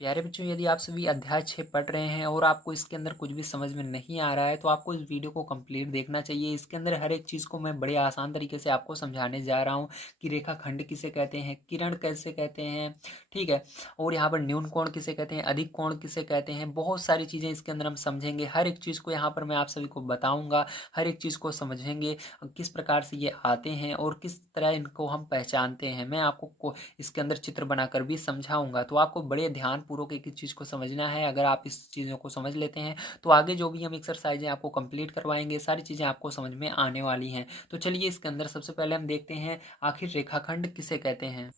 प्यारे बच्चों, यदि आप सभी अध्याय 6 पढ़ रहे हैं और आपको इसके अंदर कुछ भी समझ में नहीं आ रहा है तो आपको इस वीडियो को कंप्लीट देखना चाहिए। इसके अंदर हर एक चीज़ को मैं बड़े आसान तरीके से आपको समझाने जा रहा हूँ कि रेखाखंड किसे कहते हैं, किरण कैसे कहते हैं, ठीक है। और यहाँ पर न्यून कोण किसे कहते हैं, अधिक कोण किसे कहते हैं, बहुत सारी चीज़ें इसके अंदर हम समझेंगे। हर एक चीज़ को यहाँ पर मैं आप सभी को बताऊँगा, हर एक चीज़ को समझेंगे किस प्रकार से ये आते हैं और किस तरह इनको हम पहचानते हैं। मैं आपको इसके अंदर चित्र बनाकर भी समझाऊंगा, तो आपको बड़े ध्यानपूर्वक एक एक चीज़ को समझना है। अगर आप इस चीज़ों को समझ लेते हैं तो आगे जो भी हम एक्सरसाइजें आपको कंप्लीट करवाएंगे सारी चीज़ें आपको समझ में आने वाली हैं। तो चलिए इसके अंदर सबसे पहले हम देखते हैं आखिर रेखाखंड किसे कहते हैं।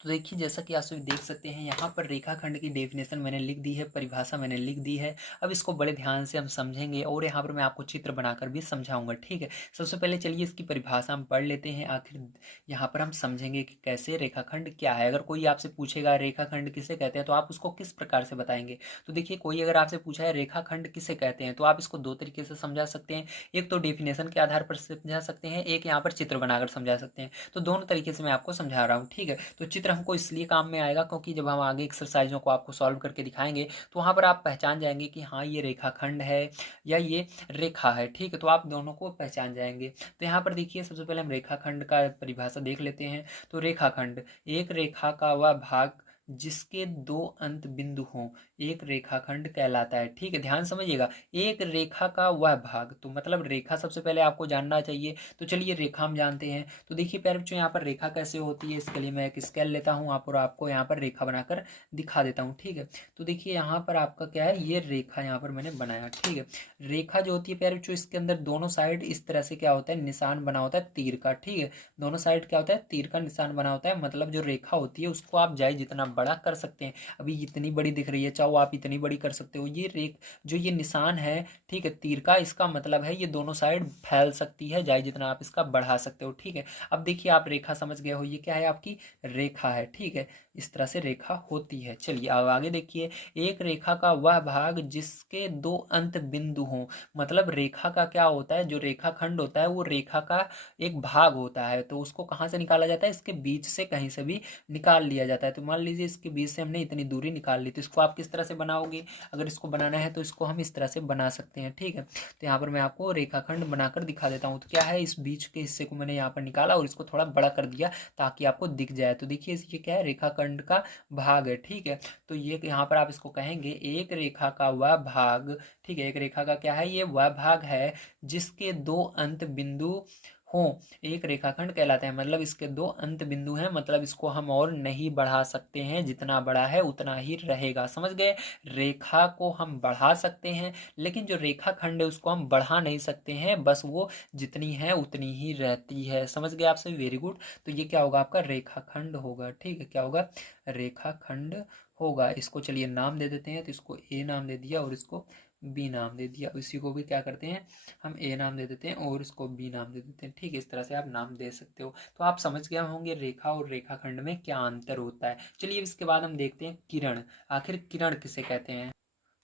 तो देखिए, जैसा कि आप सभी देख सकते हैं यहाँ पर रेखाखंड की डेफिनेशन मैंने लिख दी है, परिभाषा मैंने लिख दी है। अब इसको बड़े ध्यान से हम समझेंगे और यहाँ पर मैं आपको चित्र बनाकर भी समझाऊंगा, ठीक है। सबसे पहले चलिए इसकी परिभाषा हम पढ़ लेते हैं, आखिर यहाँ पर हम समझेंगे कि कैसे रेखाखंड क्या है। अगर कोई आपसे पूछेगा रेखाखंड किसे कहते हैं तो आप उसको किस प्रकार से बताएंगे। तो देखिए, कोई अगर आपसे पूछा है रेखाखंड किसे कहते हैं तो आप इसको दो तरीके से समझा सकते हैं। एक तो डेफिनेशन के आधार पर समझा सकते हैं, एक यहाँ पर चित्र बनाकर समझा सकते हैं। तो दोनों तरीके से मैं आपको समझा रहा हूँ, ठीक है। तो चित्र हमको इसलिए काम में आएगा क्योंकि जब हम आगे एक्सरसाइजों को आपको सॉल्व करके दिखाएंगे तो वहाँ पर आप पहचान जाएंगे कि हाँ ये रेखाखंड है या ये रेखा है, ठीक है। तो आप दोनों को पहचान जाएंगे। तो यहाँ पर देखिए, सबसे पहले हम रेखाखंड का परिभाषा देख लेते हैं। तो रेखाखंड एक रेखा का वह भाग जिसके दो अंत बिंदु हों, एक रेखाखंड कहलाता है, ठीक है। ध्यान समझिएगा, एक रेखा का वह भाग, तो मतलब रेखा सबसे पहले आपको जानना चाहिए। तो चलिए रेखा हम जानते हैं। तो देखिए प्यारे बच्चों, यहाँ पर रेखा कैसे होती है इसके लिए मैं एक स्केल लेता हूँ आप और आपको यहाँ पर रेखा बनाकर दिखा देता हूँ, ठीक है। तो देखिए यहाँ पर आपका क्या है, ये रेखा यहाँ पर मैंने बनाया, ठीक है। रेखा जो होती है प्यारे बच्चों, इसके अंदर दोनों साइड इस तरह से क्या होता है, निशान बना होता है तीर का, ठीक है। दोनों साइड क्या होता है, तीर का निशान बना होता है। मतलब जो रेखा होती है उसको आप चाहे जितना बड़ा कर सकते हैं। अभी इतनी बड़ी दिख रही है, चाहो आप इतनी बड़ी कर सकते हो। ये जो ये निशान है, ठीक है, तीर का, इसका मतलब है ये दोनों साइड फैल सकती है, चाहे जितना आप इसका बढ़ा सकते हो, ठीक है। अब देखिए आप रेखा समझ गए हो, ये क्या है, आपकी रेखा है, ठीक है। इस तरह से रेखा होती है। चलिए अब आगे देखिए, एक रेखा का वह भाग जिसके दो अंत बिंदु हों। मतलब रेखा का क्या होता है, जो रेखाखंड होता है वो रेखा का एक भाग होता है। तो उसको कहाँ से निकाला जाता है, इसके बीच से कहीं से भी निकाल लिया जाता है। तो मान लीजिए इसके बीच से हमने इतनी दूरी निकाल ली, तो इसको आप किस तरह से बनाओगे। अगर इसको बनाना है तो इसको हम इस तरह से बना सकते हैं, ठीक है। तो यहाँ पर मैं आपको रेखाखंड बनाकर दिखा देता हूँ। तो क्या है, इस बीच के हिस्से को मैंने यहाँ पर निकाला और इसको थोड़ा बड़ा कर दिया ताकि आपको दिख जाए। तो देखिए ये क्या है, रेखाखंड का भाग है, ठीक है। तो ये यहाँ पर आप इसको कहेंगे एक रेखा का वह भाग, ठीक है। एक रेखा का क्या है, ये वह भाग है जिसके दो अंत बिंदु हो, एक रेखाखंड कहलाता है। मतलब इसके दो अंत बिंदु हैं, मतलब इसको हम और नहीं बढ़ा सकते हैं, जितना बड़ा है उतना ही रहेगा, समझ गए। रेखा को हम बढ़ा सकते हैं लेकिन जो रेखाखंड है उसको हम बढ़ा नहीं सकते हैं, बस वो जितनी है उतनी ही रहती है, समझ गए आप सभी, वेरी गुड। तो ये क्या होगा, आपका रेखाखंड होगा, ठीक है। क्या होगा, रेखाखंड होगा। इसको चलिए नाम दे देते हैं। तो इसको ए नाम दे दिया और इसको बी नाम दे दिया। इसी को भी क्या करते हैं, हम ए नाम दे देते हैं और इसको बी नाम दे देते हैं, ठीक है। इस तरह से आप नाम दे सकते हो। तो आप समझ गए होंगे रेखा और रेखाखंड में क्या अंतर होता है। चलिए इसके बाद हम देखते हैं किरण। आखिर किरण किसे कहते हैं।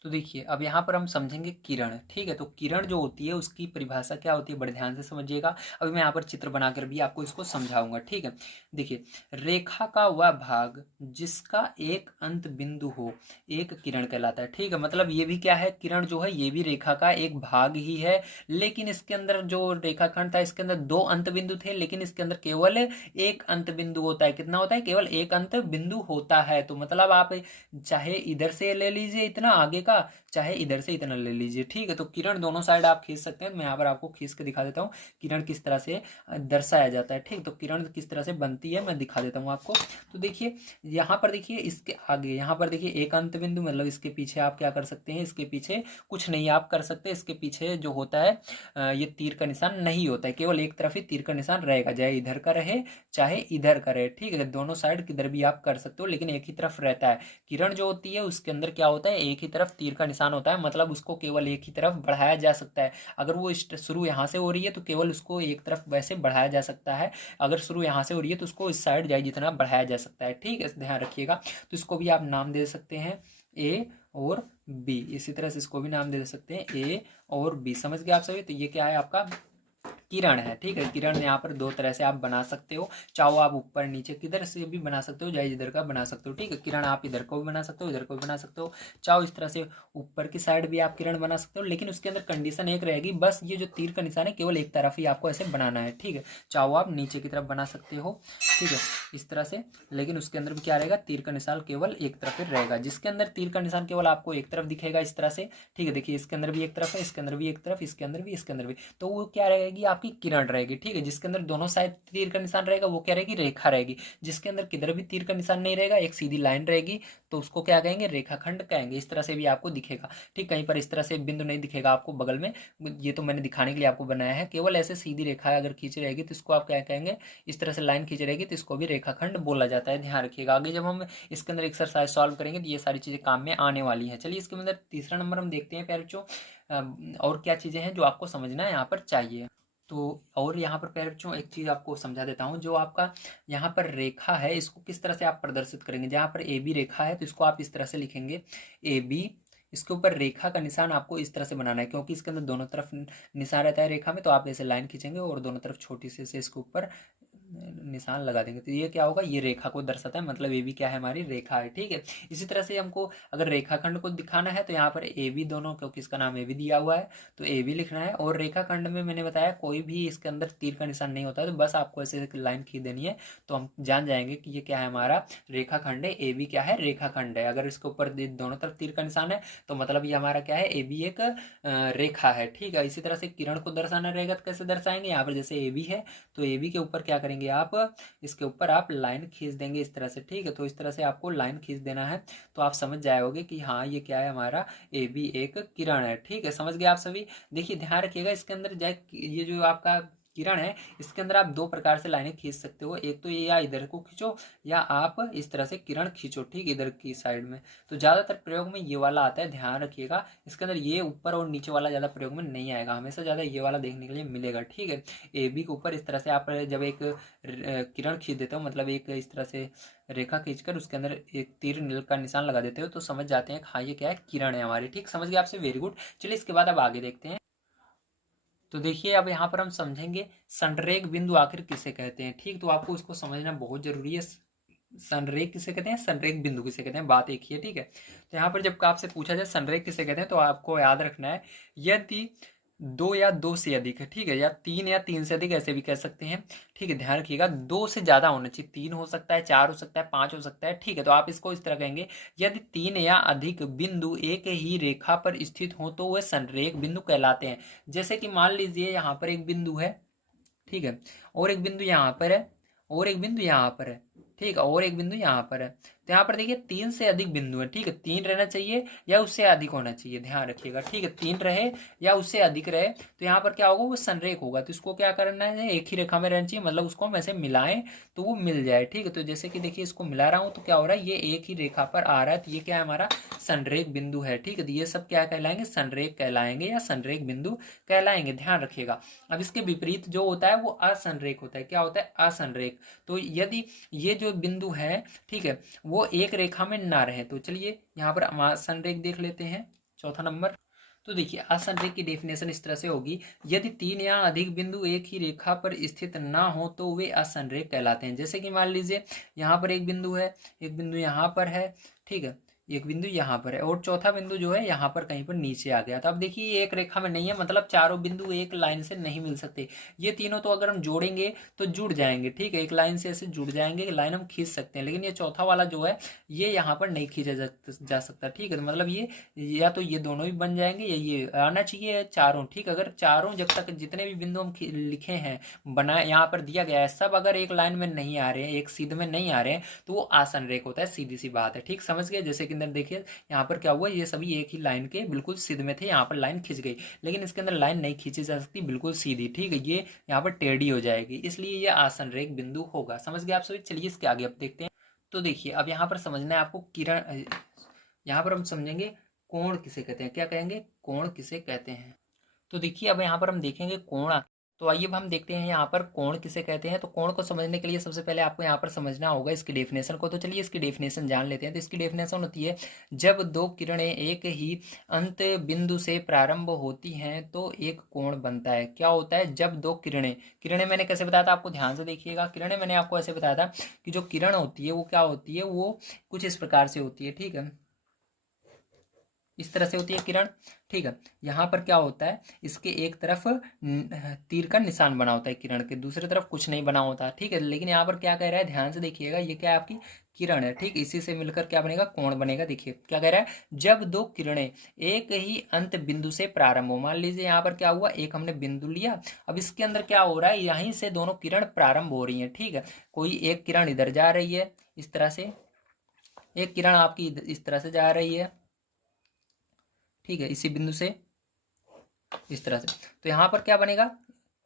तो देखिए अब यहाँ पर हम समझेंगे किरण, ठीक है। तो किरण जो होती है उसकी परिभाषा क्या होती है, बड़े ध्यान से समझिएगा। अभी मैं यहाँ पर चित्र बनाकर भी आपको इसको समझाऊंगा, ठीक है। देखिए, रेखा का वह भाग जिसका एक अंत बिंदु हो, एक किरण कहलाता है, ठीक है। मतलब ये भी क्या है, किरण जो है ये भी रेखा का एक भाग ही है। लेकिन इसके अंदर जो रेखाखंड था इसके अंदर दो अंत बिंदु थे, लेकिन इसके अंदर केवल एक अंत बिंदु होता है। कितना होता है, केवल एक अंत बिंदु होता है। तो मतलब आप चाहे इधर से ले लीजिए इतना आगे का, चाहे इधर से इतना ले लीजिए, ठीक है। तो किरण दोनों साइड आप खींच सकते हैं। मैं यहाँ पर आपको खींच के दिखा देता हूँ किरण किस तरह से दर्शाया जाता है, ठीक। तो किरण किस तरह से बनती है मैं दिखा देता हूँ आपको। तो देखिए यहाँ पर देखिए, इसके आगे यहाँ पर देखिए एक अंत बिंदु, मतलब इसके पीछे आप क्या कर सकते हैं, इसके पीछे कुछ नहीं आप कर सकते। इसके पीछे जो होता है ये तीर का निशान नहीं होता है, केवल एक तरफ ही तीर का निशान रहेगा, चाहे इधर का रहे चाहे इधर का रहे, ठीक है। दोनों साइड किधर भी आप कर सकते हो लेकिन एक ही तरफ रहता है। किरण जो होती है उसके अंदर क्या होता है, एक ही तरफ तीर का निशान होता है, मतलब उसको केवल एक ही तरफ बढ़ाया जा सकता है। अगर वो शुरू यहाँ से हो रही है तो केवल उसको एक तरफ वैसे बढ़ाया जा सकता है। अगर शुरू यहाँ से हो रही है तो उसको इस साइड जाए जितना बढ़ाया जा सकता है, ठीक है, ध्यान रखिएगा। तो इसको भी आप नाम दे सकते हैं ए और बी, इसी तरह से इसको भी नाम दे सकते हैं ए और बी, समझ गए आप सभी। तो ये क्या है, आपका किरण है, ठीक है। किरण यहाँ पर दो तरह से आप बना सकते हो, चाहो आप ऊपर नीचे किधर से भी बना सकते हो, चाहे इधर का बना सकते हो, ठीक है। किरण आप इधर को भी बना सकते हो, इधर को भी बना सकते हो, चाहो इस तरह से ऊपर की साइड भी आप किरण बना सकते हो, लेकिन उसके अंदर कंडीशन एक रहेगी, बस ये जो तीर का निशान है केवल एक तरफ ही आपको ऐसे बनाना है, ठीक है। चाहो आप नीचे की तरफ बना सकते हो, ठीक है, इस तरह से, लेकिन उसके अंदर भी क्या रहेगा, तीर का निशान केवल एक तरफ ही रहेगा। जिसके अंदर तीर का निशान केवल आपको एक तरफ दिखेगा इस तरह से, ठीक है। देखिए इसके अंदर भी एक तरफ है, इसके अंदर भी एक तरफ, इसके अंदर भी, इसके अंदर भी, तो वो क्या रहेगी, आपकी किरण रहेगी, ठीक है। जिसके अंदर दोनों साइड तीर का निशान रहेगा वो क्या रहेगी, रेखा रहेगी। जिसके अंदर किधर भी तीर का निशान नहीं रहेगा, एक सीधी लाइन रहेगी, तो उसको क्या कहेंगे, रेखाखंड कहेंगे। इस तरह से भी आपको दिखेगा, ठीक। कहीं पर इस तरह से बिंदु नहीं दिखेगा आपको बगल में, ये तो मैंने दिखाने के लिए आपको बनाया है। केवल ऐसे सीधी रेखा अगर खींची रहेगी तो इसको आप क्या कहेंगे, इस तरह से लाइन खींची रहेगी तो इसको भी रेखाखंड बोला जाता है, ध्यान रखिएगा। आगे जब हम इसके अंदर एक्सरसाइज सॉल्व करेंगे तो ये सारी चीज़ें काम में आने वाली हैं। चलिए इसके अंदर तीसरा नंबर हम देखते हैं प्यारे बच्चों, और क्या चीज़ें हैं जो आपको समझना है यहाँ पर चाहिए। तो और यहाँ पर प्यारे बच्चों एक चीज़ आपको समझा देता हूँ, जो आपका यहाँ पर रेखा है इसको किस तरह से आप प्रदर्शित करेंगे। जहाँ पर ए बी रेखा है तो इसको आप इस तरह से लिखेंगे, ए बी, इसके ऊपर रेखा का निशान आपको इस तरह से बनाना है, क्योंकि इसके अंदर दोनों तरफ निशान रहता है रेखा में, तो आप ऐसे लाइन खींचेंगे और दोनों तरफ छोटी से इसके ऊपर निशान लगा देंगे, तो ये क्या होगा, ये रेखा को दर्शाता है, मतलब ए बी क्या है, हमारी रेखा है, ठीक है। इसी तरह से हमको अगर रेखाखंड को दिखाना है तो यहाँ पर ए बी दोनों, क्योंकि इसका नाम ए बी दिया हुआ है तो ए बी लिखना है। और रेखाखंड में मैंने बताया कोई भी इसके अंदर तीर का निशान नहीं होता है, तो बस आपको ऐसे एक लाइन खींच देनी है तो हम जान जाएंगे कि ये क्या है, हमारा रेखाखंड है। ए बी क्या है, रेखाखंड है। अगर इसके ऊपर दोनों तरफ तीर का निशान है तो मतलब ये हमारा क्या है, ए बी एक रेखा है, ठीक है। इसी तरह से किरण को दर्शाना रहेगा तो कैसे दर्शाएंगे, यहाँ पर जैसे ए बी है तो ए बी के ऊपर क्या करेंगे आप, इसके ऊपर आप लाइन खींच देंगे इस तरह से, ठीक है। तो इस तरह से आपको लाइन खींच देना है तो आप समझ जाओगे कि हाँ ये क्या है, हमारा ए बी एक किरण है, ठीक है। समझ गए आप सभी। देखिए ध्यान रखिएगा इसके अंदर जाए, ये जो आपका किरण है इसके अंदर आप दो प्रकार से लाइनें खींच सकते हो, एक तो ये या इधर को खींचो या आप इस तरह से किरण खींचो, ठीक, इधर की साइड में। तो ज़्यादातर प्रयोग में ये वाला आता है, ध्यान रखिएगा। इसके अंदर ये ऊपर और नीचे वाला ज़्यादा प्रयोग में नहीं आएगा, हमेशा ज़्यादा ये वाला देखने के लिए मिलेगा, ठीक है। ए बी के ऊपर इस तरह से आप जब एक किरण खींच देते हो, मतलब एक इस तरह से रेखा खींचकर उसके अंदर एक तीर नील का निशान लगा देते हो तो समझ जाते हैं हाँ ये क्या है, किरण है हमारी, ठीक। समझ गए आपसे, वेरी गुड। चलिए इसके बाद अब आगे देखते हैं। तो देखिए अब यहाँ पर हम समझेंगे संरेख बिंदु आखिर किसे कहते हैं, ठीक। तो आपको इसको समझना बहुत जरूरी है। संरेख किसे कहते हैं, संरेख बिंदु किसे कहते हैं, बात एक ही है, ठीक है। तो यहाँ पर जब आपसे पूछा जाए संरेख किसे कहते हैं तो आपको याद रखना है, यदि दो या दो से अधिक है, ठीक है, या तीन से अधिक ऐसे भी कह सकते हैं, ठीक है। ध्यान रखिएगा दो से ज्यादा होना चाहिए, तीन हो सकता है, चार हो सकता है, पांच हो सकता है, ठीक है। तो आप इसको इस तरह कहेंगे, यदि तीन या अधिक बिंदु एक ही रेखा पर स्थित हो तो वे संरेख बिंदु कहलाते हैं। जैसे कि मान लीजिए यहाँ पर एक बिंदु है, ठीक है, और एक बिंदु यहाँ पर है, और एक बिंदु यहाँ पर है, ठीक है, और एक बिंदु यहाँ पर है। तो यहाँ पर देखिए तीन से अधिक बिंदु है, ठीक है, तीन रहना चाहिए या उससे अधिक होना चाहिए, ध्यान रखिएगा, ठीक है। तीन रहे या उससे अधिक रहे तो यहाँ पर क्या होगा, वो संरेख होगा। तो इसको क्या करना है, एक ही रेखा में रहना चाहिए, मतलब उसको हम ऐसे मिलाएं तो वो मिल जाए, ठीक है। तो जैसे कि देखिए इसको मिला रहा हूँ तो क्या हो रहा है, ये एक ही रेखा पर आ रहा है, तो ये क्या है, हमारा संरेख बिंदु है, ठीक है। तो ये सब क्या कहलाएंगे, संरेख कहलाएंगे या संरेख बिंदु कहलाएंगे, ध्यान रखिएगा। अब इसके विपरीत जो होता है वो असंरेख होता है, क्या होता है, असंरेख। तो यदि ये जो बिंदु है, ठीक है, वो एक रेखा में ना रहे तो चलिए यहाँ पर असंरेख देख लेते हैं, चौथा नंबर। तो देखिए असंरेख की डेफिनेशन इस तरह से होगी, यदि तीन या अधिक बिंदु एक ही रेखा पर स्थित ना हो तो वे असंरेख कहलाते हैं। जैसे कि मान लीजिए यहाँ पर एक बिंदु है, एक बिंदु यहाँ पर है, ठीक है, एक बिंदु यहाँ पर है और चौथा बिंदु जो है यहाँ पर कहीं पर नीचे आ गया। तो अब देखिए ये एक रेखा में नहीं है, मतलब चारों बिंदु एक लाइन से नहीं मिल सकते। ये तीनों तो अगर हम जोड़ेंगे तो जुड़ जाएंगे, ठीक है, एक लाइन से ऐसे जुड़ जाएंगे, लाइन हम खींच सकते हैं। लेकिन ये चौथा वाला जो है ये यहाँ पर नहीं खींचा जा सकता, ठीक है। तो मतलब ये या तो ये दोनों भी बन जाएंगे या ये आना चाहिए चारों, ठीक। अगर चारों जब तक जितने भी बिंदु हम लिखे हैं, बनाए यहाँ पर दिया गया है, सब अगर एक लाइन में नहीं आ रहे हैं, एक सीध में नहीं आ रहे हैं तो वो आसनरेख होता है, सीधी सी बात है, ठीक। समझ गए। जैसे कि अंदर देखिए यहाँ पर क्या हुआ, ये सभी एक ही लाइन के बिल्कुल सीध में थे, यहाँ पर लाइन खींच गई, लेकिन इसके अंदर लाइन नहीं खींची जा सकती बिल्कुल सीधी, ठीक है, ये यहाँ पर टेढ़ी हो जाएगी, इसलिए ये आसनरेख बिंदु होगा। समझ गए आप सभी। चलिए इसके आगे अब देखते हैं। तो देखिए अब यहाँ पर समझना है आपको किरण, यहाँ पर हम समझेंगे कोण किसे कहते हैं, क्या कहेंगे, कोण किसे कहते हैं। तो देखिए अब यहाँ पर हम देखेंगे कोण तो आइए अब हम देखते हैं यहाँ पर कोण किसे कहते हैं। तो कोण को समझने के लिए सबसे पहले आपको यहाँ पर समझना होगा इसकी डेफिनेशन को। तो चलिए इसकी डेफिनेशन जान लेते हैं। तो इसकी डेफिनेशन होती है, जब दो किरणें एक ही अंत बिंदु से प्रारंभ होती हैं तो एक कोण बनता है। क्या होता है, जब दो किरणें, किरणें मैंने कैसे बताया था, आपको ध्यान से देखिएगा। किरणें मैंने आपको ऐसे बताया था कि जो किरण होती है वो क्या होती है, वो कुछ इस प्रकार से होती है, ठीक है, इस तरह से होती है किरण, ठीक है। यहाँ पर क्या होता है, इसके एक तरफ तीर का निशान बना होता है किरण के, दूसरी तरफ कुछ नहीं बना होता, ठीक है। लेकिन यहाँ पर क्या कह रहा है, ध्यान से देखिएगा, ये क्या है, आपकी किरण है, ठीक। इसी से मिलकर क्या बनेगा, कोण बनेगा। देखिए क्या कह रहा है, जब दो किरणें एक ही अंत बिंदु से प्रारंभ हो, मान लीजिए यहाँ पर क्या हुआ, एक हमने बिंदु लिया, अब इसके अंदर क्या हो रहा है, यहीं से दोनों किरण प्रारंभ हो रही है, ठीक है। कोई एक किरण इधर जा रही है इस तरह से, एक किरण आपकी इस तरह से जा रही है, ठीक है, इसी बिंदु से इस तरह से। तो यहाँ पर क्या बनेगा,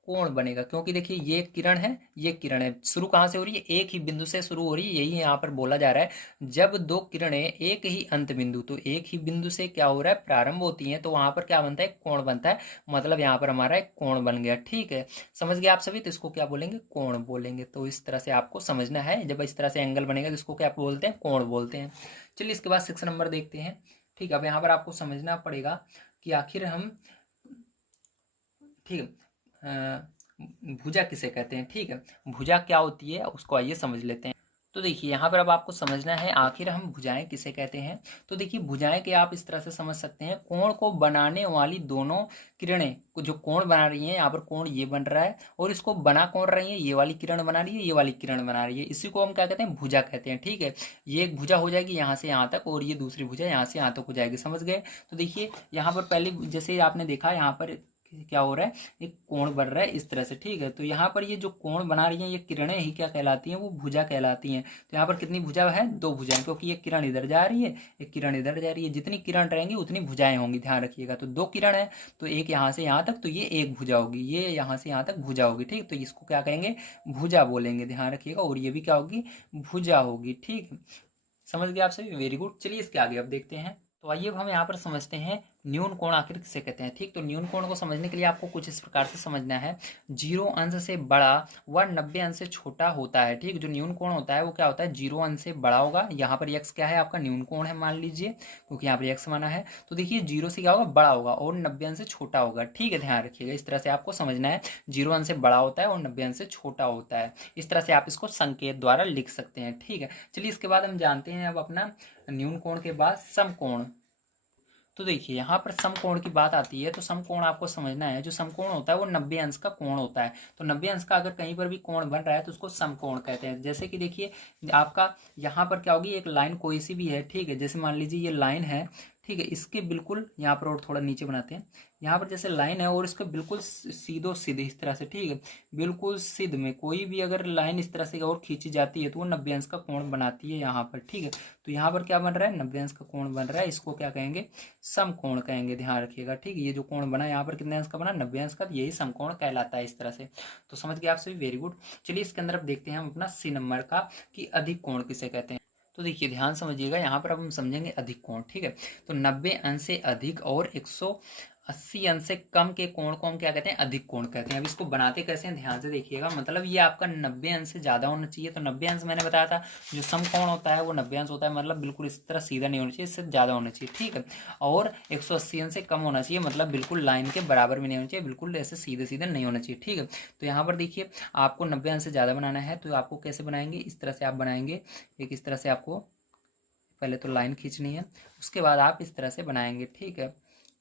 कोण बनेगा, क्योंकि देखिए ये किरण है, ये किरण है, शुरू कहाँ से हो रही है, एक ही बिंदु से शुरू हो रही है। यही यहाँ पर बोला जा रहा है, जब दो किरणें एक ही अंत बिंदु, तो एक ही बिंदु से क्या हो रहा है, प्रारंभ होती हैं, तो वहां पर क्या बनता है, कोण बनता है। मतलब यहाँ पर हमारा एक कोण बन गया, ठीक है। समझ गए आप सभी, तो इसको क्या बोलेंगे, कोण बोलेंगे। तो इस तरह से आपको समझना है, जब इस तरह से एंगल बनेगा तो इसको क्या बोलते हैं, कोण बोलते हैं। चलिए इसके बाद 6 नंबर देखते हैं, ठीक है। अब यहाँ पर आपको समझना पड़ेगा कि आखिर हम, ठीक है, भुजा किसे कहते हैं, ठीक है, भुजा क्या होती है उसको आइए समझ लेते हैं। तो देखिए यहाँ पर अब आपको समझना है आखिर हम भुजाएं किसे कहते हैं। तो देखिए भुजाएं के आप इस तरह से समझ सकते हैं, कोण को बनाने वाली दोनों किरणें को, जो कोण बना रही हैं, यहाँ पर कोण ये बन रहा है और इसको बना कौन रही है, ये वाली किरण बना रही है, ये वाली किरण बना रही है, इसी को हम क्या कहते हैं, भुजा कहते हैं, ठीक है। ये एक भुजा हो जाएगी यहाँ से यहाँ तक, और ये दूसरी भुजा यहाँ से यहाँ तक हो जाएगी, समझ गए। तो देखिए यहाँ पर पहले जैसे आपने देखा, यहाँ पर क्या हो रहा है, एक कोण बन रहा है इस तरह से, ठीक है। तो यहाँ पर ये जो कोण बना रही हैं ये किरणें ही क्या कहलाती हैं, वो भुजा कहलाती हैं। तो यहाँ पर कितनी भुजा है, 2 भुजाएं, क्योंकि एक किरण इधर जा रही है, एक किरण इधर जा रही है, जितनी किरण रहेंगी उतनी भुजाएं होंगी, ध्यान रखिएगा। तो 2 किरण है, तो एक यहाँ से यहाँ तक, तो ये एक भुजा होगी, ये यहाँ से यहाँ तक भुजा होगी, ठीक। तो इसको क्या कहेंगे, भुजा बोलेंगे, ध्यान रखिएगा। और ये भी क्या होगी, भुजा होगी, ठीक। समझ गए आप सभी, वेरी गुड। चलिए इसके आगे अब देखते हैं। तो आइए अब हम यहाँ पर समझते हैं न्यून कोण आखिर किसे कहते हैं, ठीक। तो न्यून कोण को समझने के लिए आपको कुछ इस प्रकार से समझना है, 0 अंश से बड़ा व 90 अंश से छोटा होता है, ठीक। जो न्यून कोण होता है वो क्या होता है, 0 अंश से बड़ा होगा। यहाँ पर x क्या है, आपका न्यून कोण है मान लीजिए, क्योंकि यहाँ पर x माना है। तो देखिए 0 से क्या होगा, बड़ा होगा, और 90 अंश से छोटा होगा, ठीक है, ध्यान रखिएगा। इस तरह से आपको समझना है, 0 अंश से बड़ा होता है और 90 अंश से छोटा होता है। इस तरह से आप इसको संकेत द्वारा लिख सकते हैं, ठीक है। चलिए इसके बाद हम जानते हैं अब अपना न्यून कोण के बाद समकोण। तो देखिए यहाँ पर समकोण की बात आती है, तो समकोण आपको समझना है, जो समकोण होता है वो 90 अंश का कोण होता है। तो 90 अंश का अगर कहीं पर भी कोण बन रहा है तो उसको समकोण कहते हैं। जैसे कि देखिए आपका यहाँ पर क्या होगी, एक लाइन कोई सी भी है, ठीक है, जैसे मान लीजिए ये लाइन है, ठीक है, इसके बिल्कुल यहाँ पर और थोड़ा नीचे बनाते हैं, यहाँ पर जैसे लाइन है और इसको बिल्कुल सीधो सीधे इस तरह से, ठीक है, बिल्कुल सिद्ध में कोई भी अगर लाइन इस तरह से और खींची जाती है तो वो 90 अंश का कोण बनाती है यहाँ पर, ठीक है। तो यहाँ पर क्या बन रहा है, 90 अंश का कोण बन रहा है, इसको क्या कहेंगे, समकोण कहेंगे, ध्यान रखिएगा, ठीक है। ये जो कोण बना यहाँ पर कितने अंश का बना, 90 अंश का, यही समकोण कहलाता है इस तरह से। तो समझ गए आप सभी, वेरी गुड। चलिए इसके अंदर अब देखते हैं हम अपना C नंबर का, कि अधिक कोण किसे कहते हैं। तो देखिए ध्यान समझिएगा, यहाँ पर अब हम समझेंगे अधिक कोण, ठीक है। तो 90 अंश से अधिक और 180 अंश से कम के कोण को हम क्या कहते हैं, अधिक कोण कहते हैं। अब इसको बनाते कैसे हैं, ध्यान से देखिएगा। मतलब ये आपका 90 अंश से ज़्यादा होना चाहिए, तो 90 अंश मैंने बताया था, जो समकोण होता है वो 90 अंश होता है, मतलब बिल्कुल इस तरह सीधा नहीं होना चाहिए, इससे ज़्यादा होना चाहिए, ठीक है। और 180 अंश से कम होना चाहिए, मतलब बिल्कुल लाइन के बराबर भी नहीं होना चाहिए, बिल्कुल ऐसे सीधे सीधे नहीं होना चाहिए, ठीक है। तो यहाँ पर देखिए आपको 90 अंश से ज़्यादा बनाना है, तो आपको कैसे बनाएंगे, इस तरह से आप बनाएंगे, एक इस तरह से आपको पहले तो लाइन खींचनी है, उसके बाद आप इस तरह से बनाएंगे, ठीक है।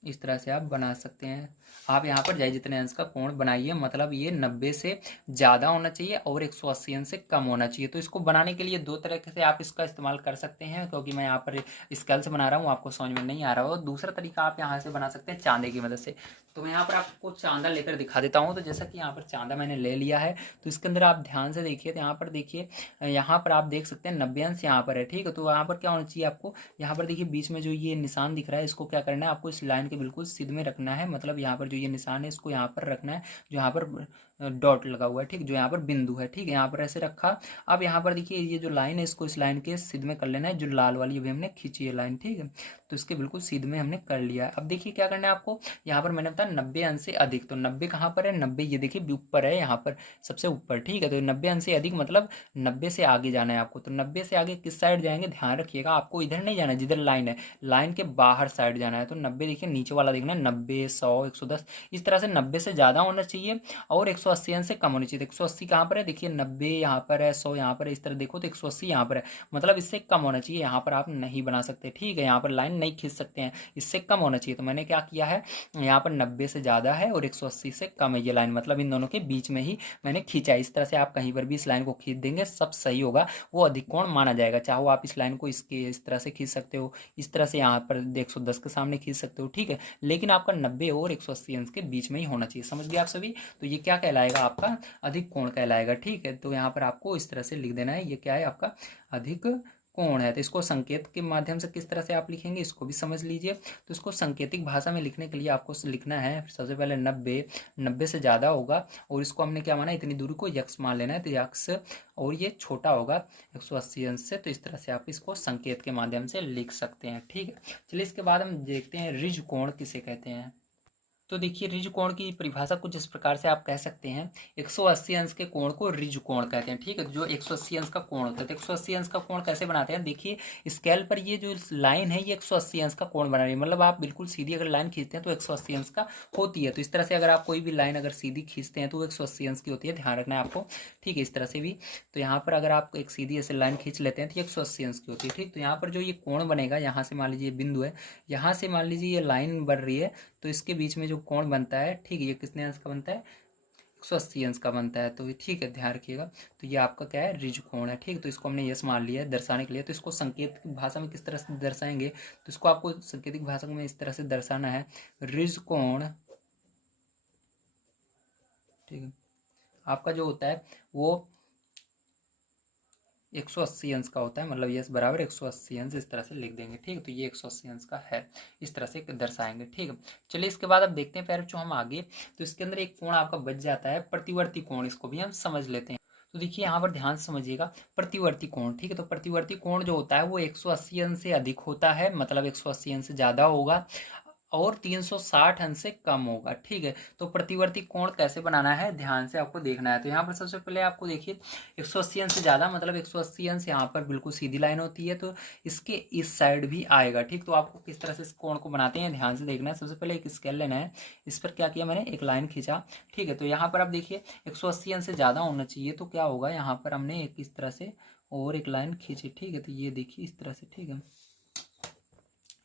इस तरह से आप बना सकते हैं। आप यहाँ पर चाहे जितने अंश का कोण बनाइए, मतलब ये 90 से ज़्यादा होना चाहिए और 180 अंश से कम होना चाहिए। तो इसको बनाने के लिए 2 तरीके से आप इसका इस्तेमाल कर सकते हैं, क्योंकि मैं यहाँ पर स्केल से बना रहा हूँ, आपको समझ में नहीं आ रहा हो। दूसरा तरीका आप यहाँ से बना सकते हैं चांदे की मदद से। तो मैं यहाँ पर आपको चांदा लेकर दिखा देता हूँ। तो जैसा कि यहाँ पर चांदा मैंने ले लिया है, तो इसके अंदर आप ध्यान से देखिए, तो यहाँ पर देखिए, यहाँ पर आप देख सकते हैं 90 अंश यहाँ पर है, ठीक है। तो यहाँ पर क्या होना चाहिए आपको, यहाँ पर देखिए बीच में जो ये निशान दिख रहा है, इसको क्या करना है आपको, इस लाइन के बिल्कुल सिद्ध में रखना है, मतलब यहाँ पर जो ये निशान है इसको यहाँ पर रखना है, जो यहाँ पर डॉट लगा हुआ है, ठीक, जो यहाँ पर बिंदु है, ठीक है, यहाँ पर ऐसे रखा। अब यहाँ पर देखिए ये जो लाइन है इसको इस लाइन के सिद्ध में कर लेना है, जो लाल वाली अभी हमने खींची है लाइन, ठीक है, तो इसके बिल्कुल सिद्ध में हमने कर लिया है। अब देखिए क्या करना है आपको, यहाँ पर मैंने बताया 90 अंश से अधिक, तो 90 कहाँ पर है, 90 ये देखिए ऊपर है, यहाँ पर सबसे ऊपर, ठीक है, तो 90 अंश से अधिक मतलब 90 से आगे जाना है आपको। तो 90 से आगे किस साइड जाएंगे, ध्यान रखिएगा, आपको इधर नहीं जाना जिधर लाइन है, लाइन के बाहर साइड जाना है। तो 90 देखिए नीचे वाला देखना है, 90, 100, 110, इस तरह से 90 से ज़्यादा होना चाहिए और 180 अंश से कम होनी चाहिए। 180 कहाँ पर है, देखिए 90 यहाँ पर है, 100 यहाँ पर है, इस तरह देखो तो 180 यहाँ पर है, मतलब इससे कम होना चाहिए, यहाँ पर आप नहीं बना सकते, ठीक है, यहाँ पर लाइन नहीं खींच सकते हैं, इससे कम होना चाहिए। तो मैंने क्या किया है, यहाँ पर 90 से ज़्यादा है और 180 से कम है ये लाइन, मतलब इन दोनों के बीच में ही मैंने खींचा है। इस तरह से आप कहीं पर भी इस लाइन को खींच देंगे सब सही होगा, वो अधिक कोण माना जाएगा। चाहो आप इस लाइन को इसके इस तरह से खींच सकते हो, इस तरह से यहाँ पर 110 के सामने खींच सकते हो, ठीक है, लेकिन आपका 90 और 180 अंश के बीच में ही होना चाहिए। समझ गए आप सभी? तो ये क्या कहलाएगा, आपका अधिक कोण कहलाएगा, ठीक है। तो यहाँ पर आपको इस तरह से लिख देना है, ये क्या है आपका अधिक कोण है। तो इसको संकेत के माध्यम से किस तरह से आप लिखेंगे इसको भी समझ लीजिए। तो इसको सांकेतिक भाषा में लिखने के लिए आपको लिखना है सबसे पहले 90 से ज़्यादा होगा और इसको हमने क्या माना, इतनी दूरी को यक्स मान लेना है, तो यक्स और ये छोटा होगा 180 अंश से। तो इस तरह से आप इसको संकेत के माध्यम से लिख सकते हैं, ठीक है। चलिए इसके बाद हम देखते हैं ऋज कोण किसे कहते हैं। तो देखिए ऋज कोण की परिभाषा कुछ इस प्रकार से आप कह सकते हैं, 180 अंश के कोण को ऋज कोण कहते हैं, ठीक है। जो 180 अंश का कोण होता है, तो 180 अंश का कोण कैसे बनाते हैं, देखिए स्केल पर ये जो लाइन है ये 180 अंश का कोण बना रही है, मतलब आप बिल्कुल सीधी अगर लाइन खींचते हैं तो 180 अंश का होती है। तो इस तरह से अगर आप कोई भी लाइन अगर सीधी खींचते हैं तो वो 180 अंश की होती है, ध्यान रखना है आपको, ठीक है। इस तरह से भी तो यहाँ पर अगर आप एक सीधी ऐसे लाइन खींच लेते हैं तो 180 अंश की होती है, ठीक। तो यहाँ पर जो ये कोण बनेगा, यहाँ से मान लीजिए बिंदु है, यहाँ से मान लीजिए ये लाइन बन रही है, तो इसके बीच में जो कोण बनता है, ठीक है, ये कितने अंश का बनता है, 180 अंश का बनता है। तो ठीक है, ध्यान रखिएगा। तो ये आपका क्या है, ऋज कोण है, ठीक। तो इसको हमने यस मान लिया है दर्शाने के लिए। तो इसको संकेत की भाषा में किस तरह से दर्शाएंगे, तो इसको आपको सांकेतिक भाषा में इस तरह से दर्शाना है, ऋज कोण, ठीक है, आपका जो होता है वो 180 अंश का होता है, मतलब यस बराबर 180 अंश, इस तरह से लिख देंगे, ठीक है। तो ये 180 अंश का है, इस तरह से दर्शाएंगे, ठीक है। चलिए इसके बाद अब देखते हैं फिर जो हम आगे, तो इसके अंदर एक कोण आपका बच जाता है प्रतिवर्ती कोण, इसको भी हम समझ लेते हैं। तो देखिए यहाँ पर ध्यान से समझिएगा, प्रतिवर्ती कोण, ठीक है। तो प्रतिवर्ती कोण जो होता है वो 180 अंश से अधिक होता है, मतलब 180 अंश से ज़्यादा होगा और 360 अंश से कम होगा, ठीक है। तो प्रतिवर्ती कोण कैसे बनाना है, ध्यान से आपको देखना है। तो यहाँ पर सबसे पहले आपको देखिए 180 अंश से ज़्यादा मतलब 180 अंश यहाँ पर बिल्कुल सीधी लाइन होती है, तो इसके इस साइड भी आएगा, ठीक। तो आपको किस तरह से इस कोण को बनाते हैं ध्यान से देखना है। सबसे पहले एक स्केल लेना है, इस पर क्या किया मैंने, एक लाइन खींचा, ठीक है। तो यहाँ पर आप देखिए 180 अंश से ज़्यादा होना चाहिए, तो क्या होगा, यहाँ पर हमने एक इस तरह से और एक लाइन खींची, ठीक है। तो ये देखिए इस तरह से, ठीक है,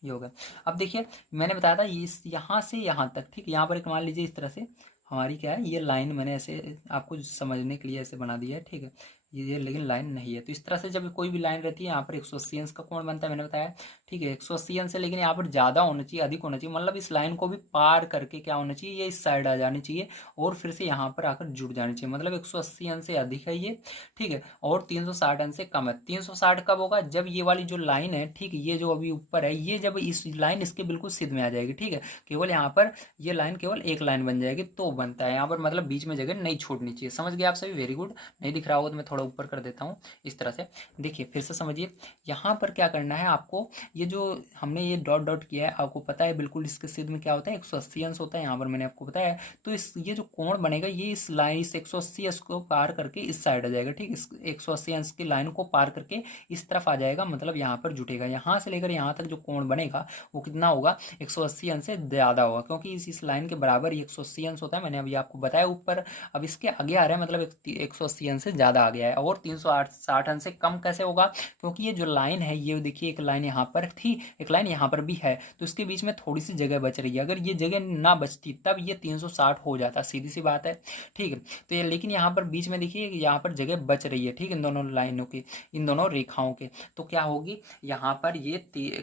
ये होगा। अब देखिए मैंने बताया था इस यहाँ से यहाँ तक, ठीक, यहाँ पर एक मान लीजिए इस तरह से हमारी क्या है, ये लाइन मैंने ऐसे आपको समझने के लिए ऐसे बना दिया है, ठीक है, ये लेकिन लाइन नहीं है। तो इस तरह से जब कोई भी लाइन रहती है यहाँ पर 180 अंश का कोण बनता है, मैंने बताया, ठीक है, 180 अंश है, लेकिन यहाँ पर ज़्यादा होना चाहिए, अधिक होना चाहिए, मतलब इस लाइन को भी पार करके क्या होना चाहिए, ये इस साइड आ जानी चाहिए और फिर से यहाँ पर आकर जुड़ जानी चाहिए, मतलब 180 अंश से अधिक है ये, ठीक है, और 360 अंश से कम है। 360 कब होगा, जब ये वाली जो लाइन है, ठीक, ये जो अभी ऊपर है, ये जब इस लाइन इसके बिल्कुल सिद्ध में आ जाएगी, ठीक है, केवल यहाँ पर ये लाइन केवल एक लाइन बन जाएगी तो बनता है, यहाँ पर मतलब बीच में जगह नहीं छोड़नी चाहिए। समझ गए आप सभी, वेरी गुड। नहीं दिख रहा होगा तो मैं थोड़ा ऊपर कर देता हूँ, इस तरह से देखिए, फिर से समझिए। यहाँ पर क्या करना है आपको, ये जो हमने ये डॉट डॉट किया है, आपको पता है बिल्कुल इसके सिद्ध में क्या होता है, 180 अंश होता है, यहाँ पर मैंने आपको बताया। तो इस ये जो कोण बनेगा ये इस लाइन, इस 180 अंश को पार करके इस साइड आ जाएगा, ठीक, इस 180 अंश की लाइन को पार करके इस तरफ आ जाएगा, मतलब यहाँ पर जुटेगा। यहाँ से लेकर यहाँ तक जो कोण बनेगा वो कितना होगा, 180 अंश से ज़्यादा होगा, क्योंकि इस लाइन के बराबर 180 अंश होता है, मैंने अभी आपको बताया ऊपर। अब इसके आगे आ रहा है, मतलब 180 अंश से ज़्यादा आ गया है। और 360 अंश से कम कैसे होगा, क्योंकि ये जो लाइन है, ये देखिए एक लाइन यहाँ पर थी, एक लाइन यहाँ पर भी है, तो इसके बीच में थोड़ी सी जगह बच रही है। अगर ये जगह ना बचती तब ये 360 हो जाता, सीधी सी बात है, ठीक है। तो ये लेकिन यहाँ पर बीच में देखिए यहाँ पर जगह बच रही है, ठीक, इन दोनों लाइनों की, इन दोनों रेखाओं के। तो क्या होगी, यहाँ पर ये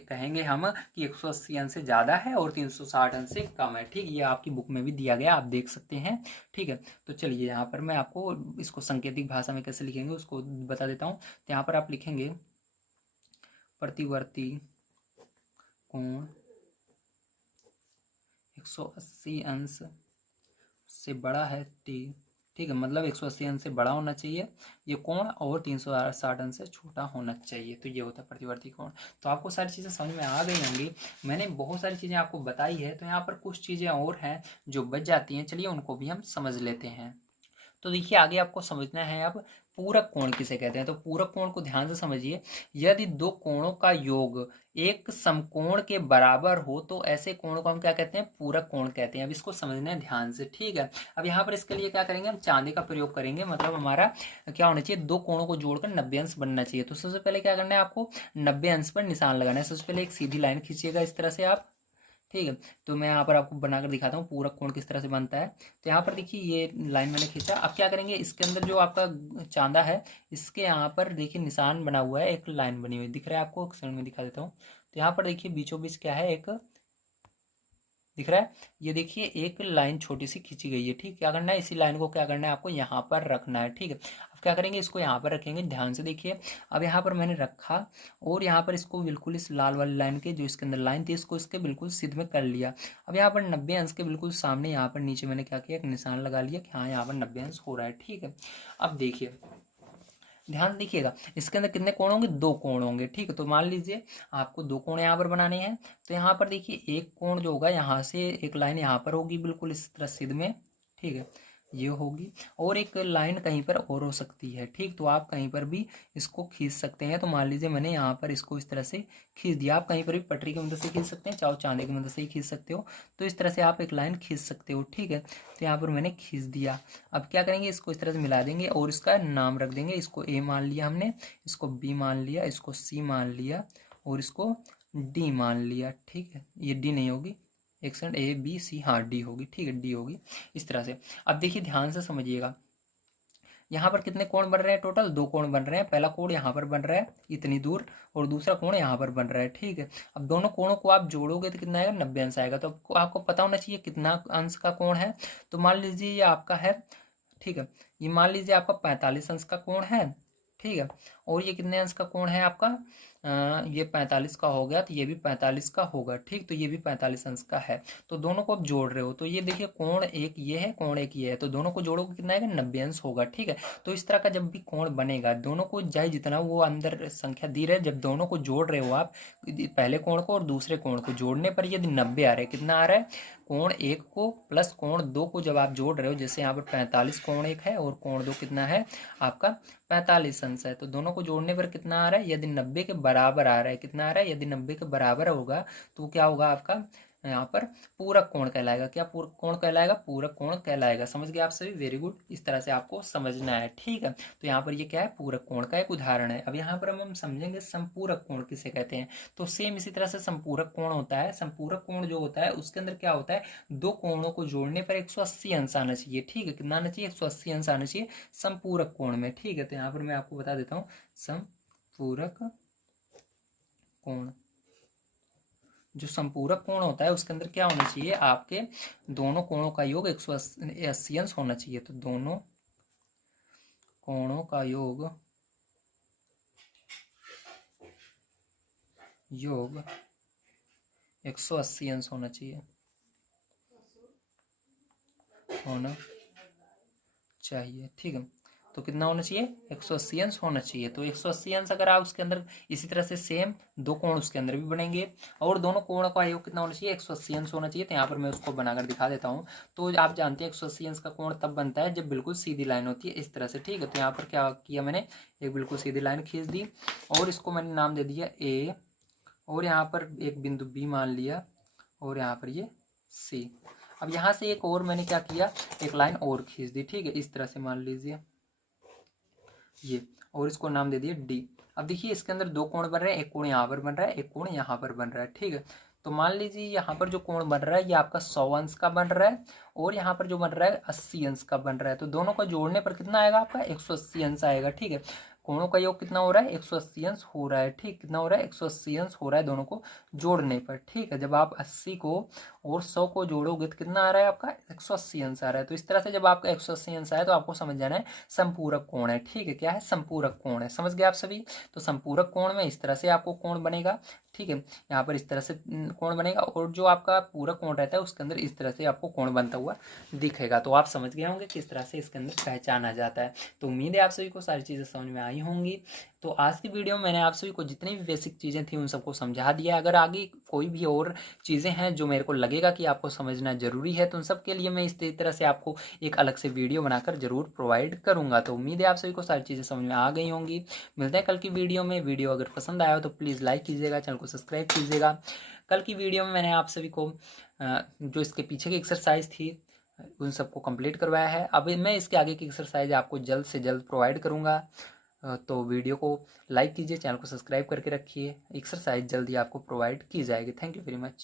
कहेंगे हम कि 180 अंश से ज़्यादा है और 360 अंश से कम है, ठीक। ये आपकी बुक में भी दिया गया, आप देख सकते हैं, ठीक है। तो चलिए यहाँ पर मैं आपको इसको सांकेतिक भाषा में कैसे लिखेंगे उसको बता देता हूँ। तो यहाँ पर आप लिखेंगे प्रतिवर्ती कोण 180 अंश से बड़ा है टी, ठीक है, मतलब 180 अंश से बड़ा होना चाहिए ये कोण और 360 अंश से छोटा होना चाहिए। तो ये होता है प्रतिवर्ती कोण। तो आपको सारी चीज़ें समझ में आ गई होंगी। मैंने बहुत सारी चीज़ें आपको बताई है, तो यहाँ पर कुछ चीज़ें और हैं जो बच जाती हैं, चलिए उनको भी हम समझ लेते हैं। तो देखिए आगे आपको समझना है अब पूरक कोण किसे कहते हैं। तो पूरक कोण को ध्यान से समझिए। यदि दो कोणों का योग एक समकोण के बराबर हो तो ऐसे कोण को हम क्या कहते हैं, पूरक कोण कहते हैं। अब इसको समझना है ध्यान से, ठीक है। अब यहाँ पर इसके लिए क्या करेंगे, हम चांदी का प्रयोग करेंगे। मतलब हमारा क्या होना चाहिए, दो कोणों को जोड़कर 90 अंश बनना चाहिए। तो सबसे पहले क्या करना है, आपको 90 अंश पर निशान लगाना है। सबसे पहले एक सीधी लाइन खींचिएगा इस तरह से आप, ठीक है। तो मैं यहाँ पर आपको बनाकर दिखाता हूँ पूरक कोण किस तरह से बनता है। तो यहाँ पर देखिए ये लाइन मैंने खींचा। अब क्या करेंगे, इसके अंदर जो आपका चांदा है इसके यहाँ पर देखिए निशान बना हुआ है, एक लाइन बनी हुई दिख रहा है आपको, क्षण में दिखा देता हूँ। तो यहाँ पर देखिए बीचों बीच क्या है, एक दिख रहा है, ये देखिए एक लाइन छोटी सी खींची गई है, ठीक। क्या करना है, इसी लाइन को क्या करना है, आपको यहाँ पर रखना है, ठीक है। अब क्या करेंगे, इसको यहाँ पर रखेंगे, ध्यान से देखिए। अब यहाँ पर मैंने रखा और यहाँ पर इसको बिल्कुल इस लाल वाली लाइन के जो इसके अंदर लाइन थी इसको इसके बिल्कुल सिद्ध में कर लिया। अब यहाँ पर 90 अंश के बिल्कुल सामने यहाँ पर नीचे मैंने क्या किया, एक निशान लगा लिया कि हाँ यहाँ पर 90 अंश हो रहा है, ठीक है। अब देखिए ध्यान से देखिएगा, इसके अंदर कितने कोण होंगे, दो कोण होंगे, ठीक है। तो मान लीजिए आपको दो कोण यहाँ पर बनाने हैं। तो यहाँ पर देखिए एक कोण जो होगा यहाँ से एक लाइन यहाँ पर होगी बिल्कुल इस तरह सिद्ध में, ठीक है, ये होगी। और एक लाइन कहीं पर और हो सकती है, ठीक। तो आप कहीं पर भी इसको खींच सकते हैं। तो मान लीजिए मैंने यहाँ पर इसको इस तरह से खींच दिया। आप कहीं पर भी पटरी की मदद से खींच सकते हैं, चाहे चांदी की मदद से ही खींच सकते हो। तो इस तरह से आप एक लाइन खींच सकते हो, ठीक है। तो यहाँ पर मैंने खींच दिया। अब क्या करेंगे, इसको इस तरह से मिला देंगे और इसका नाम रख देंगे। इसको ए मान लिया हमने, इसको बी मान लिया, इसको सी मान लिया और इसको डी मान लिया, ठीक है। ये डी नहीं होगी, एक सेकंड, ए बी सी, हाँ डी होगी, ठीक है, डी होगी इस तरह से। अब देखिए ध्यान से समझिएगा, यहाँ पर कितने कोण बन रहे हैं, टोटल दो कोण बन रहे हैं। पहला कोण यहाँ पर बन रहा है इतनी दूर और दूसरा कोण यहाँ पर बन रहा है, ठीक है। अब दोनों कोणों को आप जोड़ोगे तो कितना आएगा, 90 अंश आएगा। तो आपको पता होना चाहिए कितना अंश का कोण है। तो मान लीजिए ये आपका है, ठीक है, ये मान लीजिए आपका 45 अंश का कोण है, ठीक है। और ये कितने अंश का कोण है आपका, ये 45 का हो गया, तो ये भी 45 का होगा, ठीक। तो ये भी 45 अंश का है। तो दोनों को आप जोड़ रहे हो तो ये देखिए कोण एक ये है, कोण एक ये है, तो दोनों को जोड़ोगे कितना आएगा, 90 अंश होगा, ठीक है। तो इस तरह का जब भी कोण बनेगा, दोनों को चाहे जितना वो अंदर संख्या दी रहे, जब दोनों को जोड़ रहे हो आप, पहले कोण को और दूसरे कोण को जोड़ने पर यदि 90 आ रहा है, कितना आ रहा है, कोण एक को प्लस कोण दो को जब आप जोड़ रहे हो, जैसे यहाँ पर 45 कोण एक है और कोण दो कितना है आपका 45 अंश है। तो दोनों को जोड़ने पर कितना आ रहा है, यदि 90 के बराबर आ रहा है, कितना आ रहा है, यदि 90 के बराबर होगा तो क्या होगा आपका यहाँ पर पूरक कोण कहलाएगा। क्या पूरक कोण कहलाएगा, पूरक कोण कहलाएगा। समझ गए आप सभी, वेरी गुड। इस तरह से आपको समझना है, ठीक है। तो यहाँ पर ये क्या है, पूरक कोण का एक उदाहरण है। अब यहाँ पर हम समझेंगे संपूरक कोण किसे कहते हैं। तो सेम इसी तरह से संपूरक कोण होता है। संपूरक कोण जो होता है उसके अंदर क्या होता है, दो कोणों को जोड़ने पर 180 अंश आना चाहिए, ठीक है। कितना आना चाहिए, 180 अंश आना चाहिए संपूरक कोण में, ठीक है। तो यहाँ पर मैं आपको बता देता हूँ, संपूरक कोण, जो संपूरक कोण होता है उसके अंदर क्या होना चाहिए, आपके दोनों कोणों का योग 180 अंश होना चाहिए। तो दोनों कोणों का योग 180 अंश होना चाहिए, ठीक है। तो कितना होना चाहिए, 180 अंश होना चाहिए। तो 180 अंश अगर आप उसके अंदर इसी तरह से सेम दो कोण उसके अंदर भी बनेंगे और दोनों कोणों का योग कितना होना चाहिए, 180 अंश होना चाहिए। तो यहाँ पर मैं उसको बनाकर दिखा देता हूँ। तो आप जानते हैं 180 अंश का कोण तब बनता है जब बिल्कुल सीधी लाइन होती है इस तरह से, ठीक है। तो यहाँ पर क्या किया मैंने, एक बिल्कुल सीधी लाइन खींच दी और इसको मैंने नाम दे दिया ए और यहाँ पर एक बिंदु बी मान लिया और यहाँ पर ये सी। अब यहाँ से एक और मैंने क्या किया, एक लाइन और खींच दी, ठीक है, इस तरह से मान लीजिए ये, और इसको नाम दे दिया डी। अब देखिए इसके अंदर दो कोण बन रहे हैं, एक कोण यहाँ पर बन रहा है, एक कोण यहाँ पर बन रहा है, ठीक है। तो मान लीजिए यहाँ पर जो कोण बन रहा है ये आपका 100 अंश का बन रहा है और यहाँ पर जो बन रहा है 80 अंश का बन रहा है। तो दोनों को जोड़ने पर कितना आएगा आपका, 180 अंश आएगा, ठीक है। कोणों का योग कितना हो रहा है, 180 अंश हो रहा है, ठीक। कितना हो रहा है, 180 अंश हो रहा है दोनों को जोड़ने पर, ठीक है। जब आप 80 को और 100 को जोड़ोगे तो कितना आ रहा है आपका, 180 अंश आ रहा है। तो इस तरह से जब आपका 180 अंश आए तो आपको समझ जाना है संपूरक कोण है, ठीक है। क्या है, संपूरक कोण है। समझ गए आप सभी। तो संपूरक कोण में इस तरह से आपको कोण बनेगा, ठीक है। यहाँ पर इस तरह से कोण बनेगा और जो आपका पूरा कोण रहता है उसके अंदर इस तरह से आपको कोण बनता हुआ दिखेगा। तो आप समझ गए होंगे किस तरह से इसके अंदर पहचाना जाता है। तो उम्मीद है आप सभी को सारी चीज़ें समझ में आई होंगी। तो आज की वीडियो में मैंने आप सभी को जितनी भी बेसिक चीज़ें थी उन सबको समझा दिया। अगर आगे कोई भी और चीज़ें हैं जो मेरे को लगेगा कि आपको समझना ज़रूरी है तो उन सब के लिए मैं इस तरह से आपको एक अलग से वीडियो बनाकर ज़रूर प्रोवाइड करूँगा। तो उम्मीद है आप सभी को सारी चीज़ें समझ में आ गई होंगी। मिलते हैं कल की वीडियो में। वीडियो अगर पसंद आया हो तो प्लीज़ लाइक कीजिएगा, चैनल को सब्सक्राइब कीजिएगा। कल की वीडियो में मैंने आप सभी को जो इसके पीछे की एक्सरसाइज थी उन सबको कंप्लीट करवाया है। अभी मैं इसके आगे की एक्सरसाइज आपको जल्द से जल्द प्रोवाइड करूँगा। तो वीडियो को लाइक कीजिए, चैनल को सब्सक्राइब करके रखिए। एक्सरसाइज जल्दी आपको प्रोवाइड की जाएगी। Thank you very much.